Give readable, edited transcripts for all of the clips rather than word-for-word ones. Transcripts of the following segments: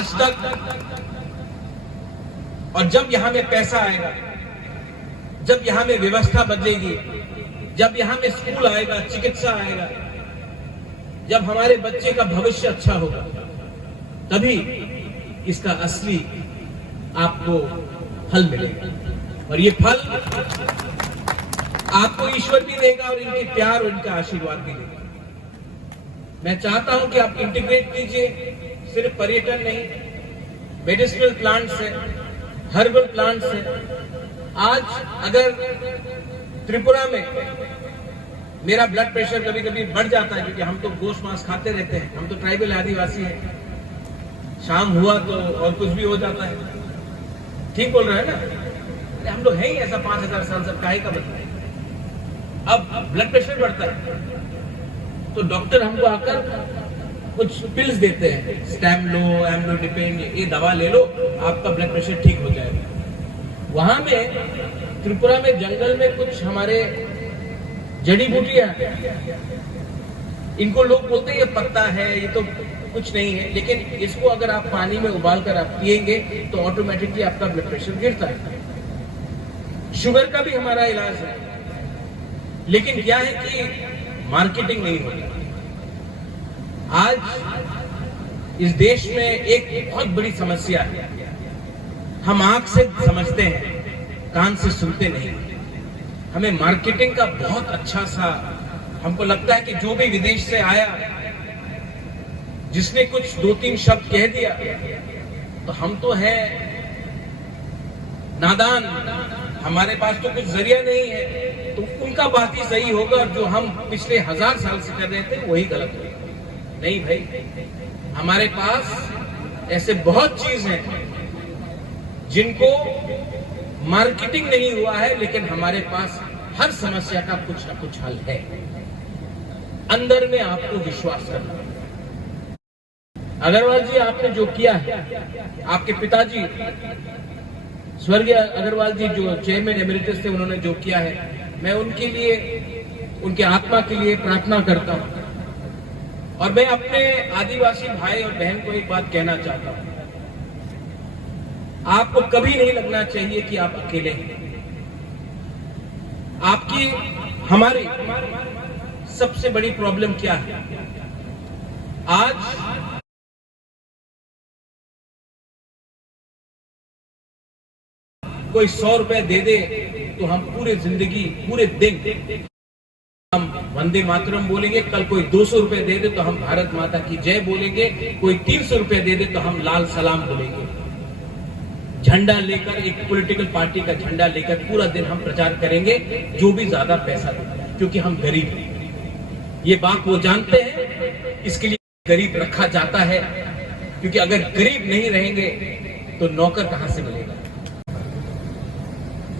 आज तक, और जब यहां में पैसा आएगा, जब यहां में व्यवस्था बदलेगी, जब यहां में स्कूल आएगा, चिकित्सा आएगा, जब हमारे बच्चे का भविष्य अच्छा होगा, तभी इसका असली आपको फल मिलेगा। और ये फल आपको ईश्वर भी देगा और इनके प्यार और इनका आशीर्वाद भी देगा। मैं चाहता हूं कि आप इंटीग्रेट कीजिए, सिर्फ पर्यटन नहीं, मेडिसिनल प्लांट्स है, हर्बल प्लांट्स है। आज अगर त्रिपुरा में मेरा ब्लड प्रेशर कभी कभी बढ़ जाता है, क्योंकि हम तो गोश्त मांस खाते रहते हैं, हम तो ट्राइबल आदिवासी हैं, शाम हुआ तो और कुछ भी हो जाता है, ठीक बोल रहे हैं ना, हम लोग हैं ही ऐसा 5000 साल सब काहे का बदला। अब ब्लड प्रेशर बढ़ता है तो डॉक्टर हमको आकर कुछ पिल्स देते हैं, स्टैमलो, एम्लोडिपेन, ये दवा ले लो, आपका ब्लड प्रेशर ठीक हो जाएगा। वहां में त्रिपुरा में जंगल में कुछ हमारे जड़ी बूटियां, इनको लोग बोलते हैं ये पत्ता है, ये तो कुछ नहीं है, लेकिन इसको अगर आप पानी में उबाल कर आप पिएंगे तो ऑटोमेटिकली आपका ब्लड प्रेशर गिरता है। शुगर का भी हमारा इलाज है, लेकिन क्या है कि मार्केटिंग नहीं होती। आज इस देश में एक बहुत बड़ी समस्या है, हम आंख से समझते हैं, कान से सुनते नहीं। हमें मार्केटिंग का बहुत अच्छा सा, हमको लगता है कि जो भी विदेश से आया, जिसने कुछ 2-3 शब्द कह दिया तो हम तो है नादान, हमारे पास तो कुछ जरिया नहीं है, तो उनका बात ही सही होगा, जो हम पिछले 1000 साल से कर रहे थे वही गलत होगा। नहीं भाई, हमारे पास ऐसे बहुत चीज हैं जिनको मार्केटिंग नहीं हुआ है, लेकिन हमारे पास हर समस्या का कुछ ना कुछ हल है। अंदर में आपको विश्वास करना। अग्रवाल जी, आपने जो किया है, आपके पिताजी स्वर्गीय अग्रवाल जी जो चेयरमैन एमिरेटस थे, उन्होंने जो किया है, मैं उनके लिए, उनके आत्मा के लिए प्रार्थना करता हूं। और मैं अपने आदिवासी भाई और बहन को एक बात कहना चाहता हूं, आपको कभी नहीं लगना चाहिए कि आप अकेले हैं। आपकी, हमारी सबसे बड़ी प्रॉब्लम क्या है? आज कोई 100 रुपए दे दे तो हम पूरे जिंदगी, पूरे दिन हम वंदे मातरम बोलेंगे, कल कोई 200 रुपए दे दे तो हम भारत माता की जय बोलेंगे, कोई 300 रुपए दे दे तो हम लाल सलाम बोलेंगे। झंडा लेकर, एक पॉलिटिकल पार्टी का झंडा लेकर पूरा दिन हम प्रचार करेंगे, जो भी ज्यादा पैसा दे, क्योंकि हम गरीब हैं। ये बात वो जानते हैं, इसके लिए गरीब रखा जाता है, क्योंकि अगर गरीब नहीं रहेंगे तो नौकर कहां से मिलेगा।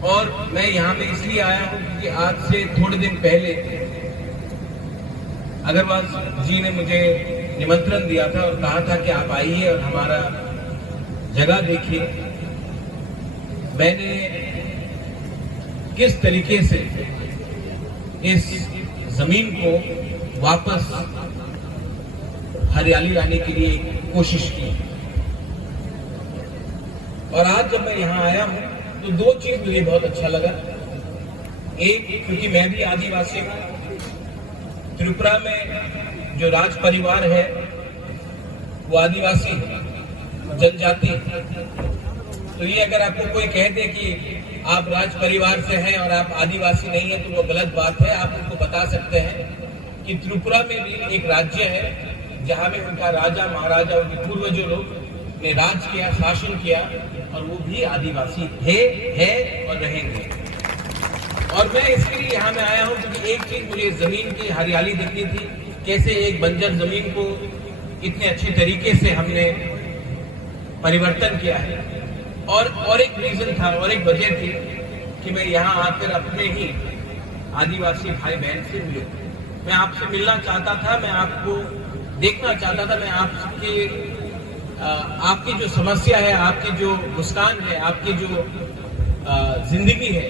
और मैं यहाँ पे इसलिए आया हूँ क्योंकि आज से थोड़े दिन पहले अग्रवाल जी ने मुझे निमंत्रण दिया था और कहा था कि आप आइए और हमारा जगह देखिए। मैंने किस तरीके से इस जमीन को वापस हरियाली लाने के लिए कोशिश की, और आज जब मैं यहाँ आया हूँ तो 2 चीज मुझे बहुत अच्छा लगा। एक, क्योंकि मैं भी आदिवासी हूँ, त्रिपुरा में जो राज परिवार है वो आदिवासी जनजाति, तो ये अगर आपको कोई कह दे कि आप राज परिवार से हैं और आप आदिवासी नहीं है तो वो गलत बात है। आप उनको बता सकते हैं कि त्रिपुरा में भी एक राज्य है जहाँ में उनका राजा महाराजा, उनके पूर्वजों लोग ने राज किया, शासन किया, और वो भी आदिवासी थे, है और रहेंगे। और मैं इसके लिए यहाँ में आया हूँ क्योंकि एक चीज मुझे जमीन की हरियाली दिखती थी, कैसे एक बंजर जमीन को इतने अच्छे तरीके से हमने परिवर्तन किया है। और एक रीजन था, और एक वजह थी कि मैं यहाँ आकर अपने ही आदिवासी भाई बहन से मिलूं। मैं आपसे मिलना चाहता था, मैं आपको देखना चाहता था, मैं आपकी जो समस्या है, आपकी जो मुस्कान है, आपकी जो जिंदगी है,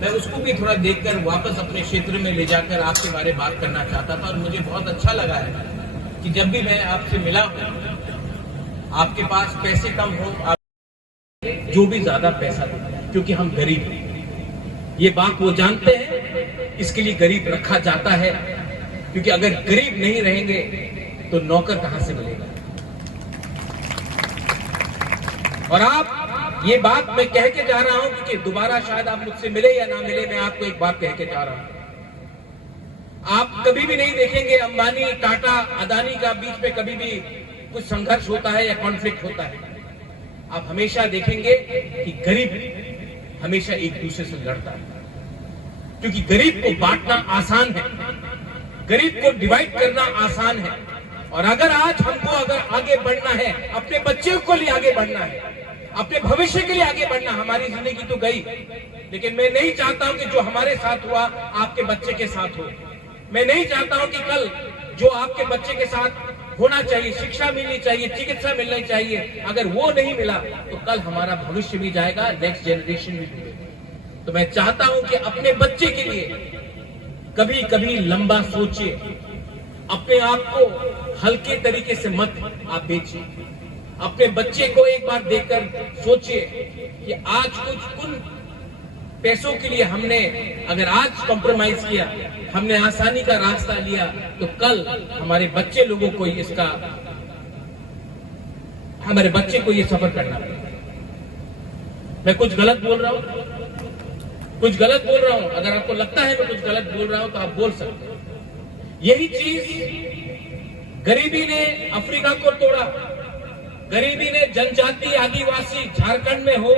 मैं उसको भी थोड़ा देखकर वापस अपने क्षेत्र में ले जाकर आपके बारे में बात करना चाहता था। और मुझे बहुत अच्छा लगा है कि जब भी मैं आपसे मिला हूं आपके पास पैसे कम हो, आप जो भी ज्यादा पैसा दो, क्योंकि हम गरीब हैं। ये बात वो जानते हैं, इसके लिए गरीब रखा जाता है, क्योंकि अगर गरीब नहीं रहेंगे तो नौकर कहां से मिलेगा। और आप, ये बात मैं कह के जा रहा हूं, क्योंकि दोबारा शायद आप मुझसे मिले या ना मिले, मैं आपको एक बात कह के जा रहा हूं। आप कभी भी नहीं देखेंगे अंबानी, टाटा, अदानी का बीच में कभी भी कुछ संघर्ष होता है या कॉन्फ्लिक्ट होता है। आप हमेशा देखेंगे कि गरीब हमेशा एक दूसरे से लड़ता है, क्योंकि गरीब को बांटना आसान है, गरीब को डिवाइड करना आसान है। और अगर आज हमको अगर आगे बढ़ना है, अपने बच्चों को लिए आगे बढ़ना है, अपने भविष्य के लिए आगे बढ़ना, हमारी जिंदगी तो गई, लेकिन मैं नहीं चाहता हूं कि जो हमारे साथ हुआ आपके बच्चे के साथ हो। मैं नहीं चाहता हूं कि कल जो आपके बच्चे के साथ होना चाहिए, शिक्षा मिलनी चाहिए, चिकित्सा मिलनी चाहिए, अगर वो नहीं मिला तो कल हमारा भविष्य भी जाएगा, नेक्स्ट जनरेशन भी डूबेगा। तो मैं चाहता हूं कि अपने बच्चे के लिए कभी कभी लंबा सोचिए, अपने आप को हल्के तरीके से मत आप बेचिए। अपने बच्चे को एक बार देखकर सोचिए कि आज कुछ उन पैसों के लिए हमने अगर आज कॉम्प्रोमाइज किया, हमने आसानी का रास्ता लिया, तो कल हमारे बच्चे लोगों को हमारे बच्चे को ये सफर करना पड़ेगा। मैं कुछ गलत बोल रहा हूं, कुछ गलत बोल रहा हूं, अगर आपको लगता है मैं कुछ गलत बोल रहा हूं तो आप बोल सकते हो। यही चीज गरीबी ने अफ्रीका को तोड़ा, गरीबी ने जनजाति आदिवासी झारखंड में हो,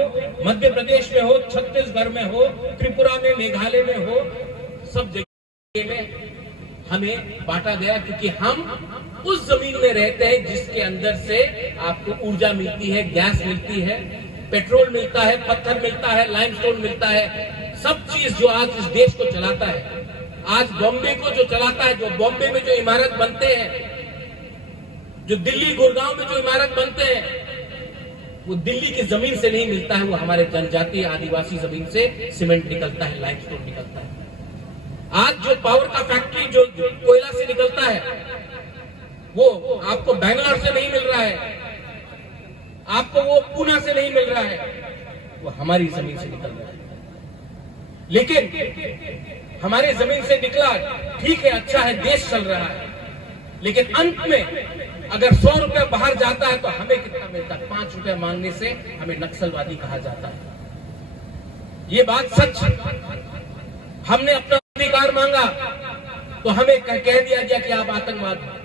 मध्य प्रदेश में हो, छत्तीसगढ़ में हो, त्रिपुरा में, मेघालय में हो, सब जगह में हमें बांटा गया, क्योंकि हम उस जमीन में रहते हैं जिसके अंदर से आपको ऊर्जा मिलती है, गैस मिलती है, पेट्रोल मिलता है, पत्थर मिलता है, लाइमस्टोन मिलता है, सब चीज जो आज इस देश को चलाता है। आज बॉम्बे को जो चलाता है, जो बॉम्बे में जो इमारत बनते हैं, जो दिल्ली गुड़गांव में जो इमारत बनते हैं, वो दिल्ली की जमीन से नहीं मिलता है, वो हमारे जनजातीय आदिवासी जमीन से सीमेंट निकलता है, लाइमस्टोन निकलता है। आज जो पावर का फैक्ट्री जो कोयला से निकलता है, वो आपको बैंगलोर से नहीं मिल रहा है, आपको वो पूना से नहीं मिल रहा है, वो हमारी जमीन से निकल रहा है। लेकिन हमारे जमीन से निकला, ठीक है, अच्छा है, देश चल रहा है, लेकिन अंत में अगर 100 रुपया बाहर जाता है तो हमें कितना मिलता है? 5 रुपया मांगने से हमें नक्सलवादी कहा जाता है। ये बात सच है। हमने अपना अधिकार मांगा तो हमें कह दिया गया कि आप आतंकवाद हैं।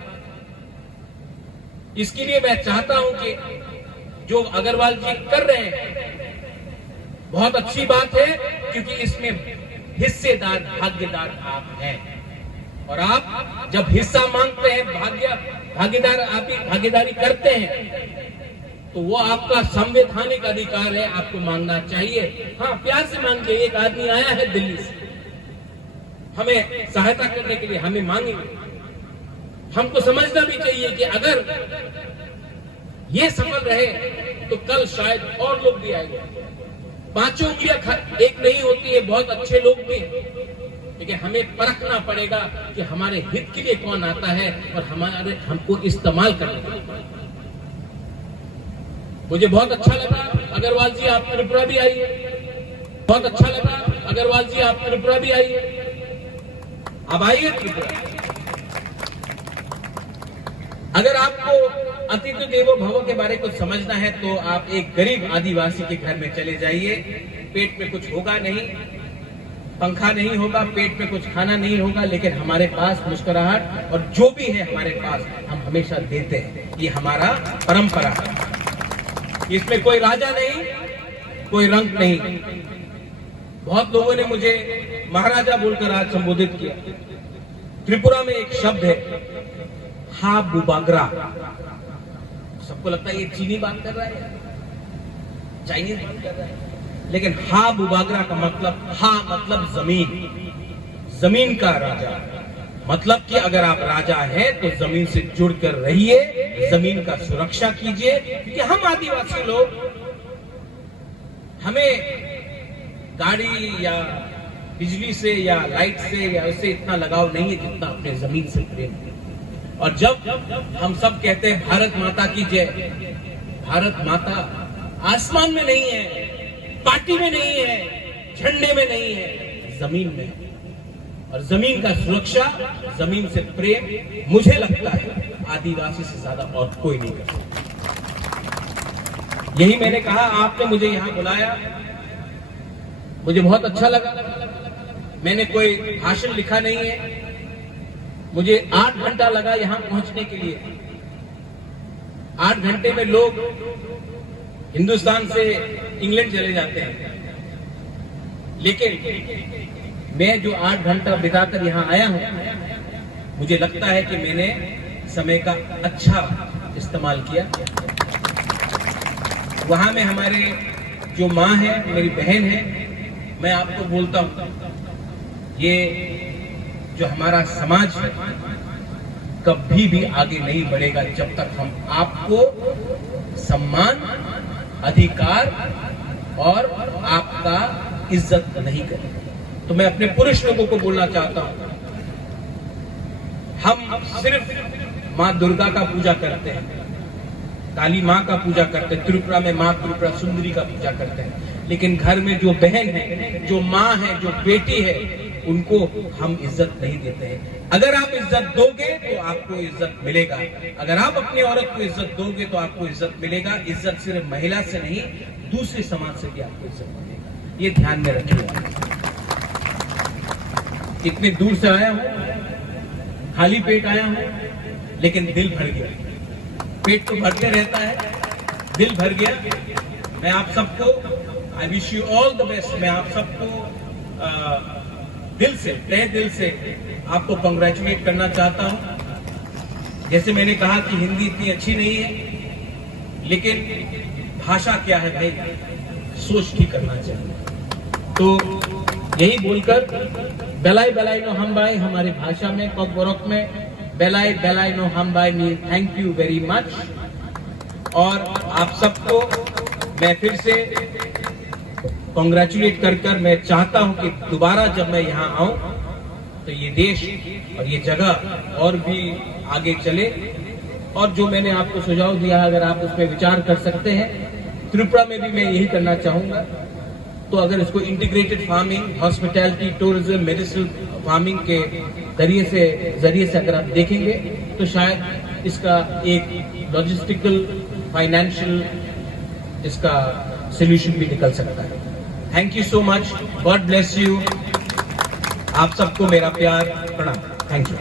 इसके लिए मैं चाहता हूं कि जो अग्रवाल जी कर रहे हैं बहुत अच्छी बात है, क्योंकि इसमें हिस्सेदार, भागीदार आप हैं। और आप जब हिस्सा मांगते हैं, भागीदारी करते हैं, तो वो आपका संवैधानिक अधिकार है, आपको मांगना चाहिए। हाँ, प्यार से मांगिए। एक आदमी आया है दिल्ली से हमें सहायता करने के लिए, हमें मांगेंगे। हमको समझना भी चाहिए कि अगर ये सफल रहे तो कल शायद और लोग भी आएंगे। 5 उंगलियां एक नहीं होती है, बहुत अच्छे लोग भी, लेकिन हमें परखना पड़ेगा कि हमारे हित के लिए कौन आता है और हमको इस्तेमाल करना। मुझे बहुत अच्छा लगा अग्रवाल जी आप त्रिपुरा भी आइए, बहुत अच्छा लगा अग्रवाल जी आप त्रिपुरा भी आइए, अब आइए त्रिपुरा। अगर आपको अतिथि देवो भव के बारे में कुछ समझना है तो आप एक गरीब आदिवासी के घर में चले जाइए। पेट में कुछ होगा नहीं, पंखा नहीं होगा, पेट में कुछ खाना नहीं होगा, लेकिन हमारे पास मुस्कुराहट और जो भी है हमारे पास हम हमेशा देते हैं। ये हमारा परंपरा है। इसमें कोई राजा नहीं, कोई रंग नहीं। बहुत लोगों ने मुझे महाराजा बोलकर आज संबोधित किया। त्रिपुरा में एक शब्द है हा बुबागरा। सबको लगता है ये चीनी बात कर रहा है, चाइनीज बात कर रहा है, लेकिन हा बुबागरा का मतलब, हा मतलब जमीन, जमीन का राजा। मतलब कि अगर आप राजा हैं तो जमीन से जुड़कर रहिए, जमीन का सुरक्षा कीजिए, क्योंकि हम आदिवासी लोग, हमें गाड़ी या बिजली से या लाइट से या उससे इतना लगाव नहीं है जितना अपने जमीन से प्रेम है। और जब हम सब कहते हैं भारत माता की जय, भारत माता आसमान में नहीं है, पार्टी में नहीं है, झंडे में नहीं है, जमीन में है। और जमीन का सुरक्षा, जमीन से प्रेम मुझे लगता है आदिवासी से ज्यादा और कोई नहीं कर सकता। यही मैंने कहा, आपने मुझे यहां बुलाया, मुझे बहुत अच्छा लगा। मैंने कोई भाषण लिखा नहीं है, मुझे 8 घंटा लगा यहां पहुंचने के लिए। 8 घंटे में लोग हिंदुस्तान से इंग्लैंड चले जाते हैं, लेकिन मैं जो 8 घंटा बिताकर यहां आया हूं, मुझे लगता है कि मैंने समय का अच्छा इस्तेमाल किया। वहां में हमारे जो माँ है, मेरी बहन है, मैं आपको बोलता हूं, ये जो हमारा समाज है कभी भी आगे नहीं बढ़ेगा जब तक हम आपको सम्मान, अधिकार और आपका इज्जत नहीं करेंगे। तो मैं अपने पुरुष लोगों को बोलना चाहता हूं, हम सिर्फ मां दुर्गा का पूजा करते हैं, काली मां का पूजा करते हैं, त्रिपुरा में मां त्रिपुरा सुंदरी का पूजा करते हैं, लेकिन घर में जो बहन है, जो मां है, जो बेटी है, उनको हम इज्जत नहीं देते हैं। अगर आप इज्जत दोगे तो आपको इज्जत मिलेगा, अगर आप अपनी औरत को इज्जत दोगे तो आपको इज्जत मिलेगा। इज्जत सिर्फ महिला से नहीं, दूसरे समाज से भी आपको इज्जत मिलेगा, ये ध्यान में रखिएगा। इतने दूर से आया हूं, खाली पेट आया हूं, लेकिन दिल भर गया। पेट तो भरते रहता है, दिल भर गया। मैं आप सबको, I wish you all the best. मैं आप सबको दिल से, तहे दिल से आपको कंग्रेचुलेट करना चाहता हूं। जैसे मैंने कहा कि हिंदी इतनी अच्छी नहीं है, लेकिन भाषा क्या है भाई, सोच ठीक करना चाहिए। तो यही बोलकर बेलाई बेलाई नो हम बाई, हमारी भाषा में कॉकबोरक में बेलाई बेलाई नो हम by mean thank you very much. और आप सबको मैं फिर से कॉन्ग्रेचुलेट कर मैं चाहता हूं कि दोबारा जब मैं यहां आऊं तो ये देश और ये जगह और भी आगे चले। और जो मैंने आपको सुझाव दिया है, अगर आप उस पर विचार कर सकते हैं, त्रिपुरा में भी मैं यही करना चाहूंगा। तो अगर इसको integrated farming, hospitality, tourism, medicine farming के जरिए से अगर आप देखेंगे तो शायद इसका एक लॉजिस्टिकल, फाइनेंशियल इसका सोल्यूशन भी निकल सकता है। Thank you so much, God bless you. आप सबको मेरा प्यार, प्रणाम। Thank you.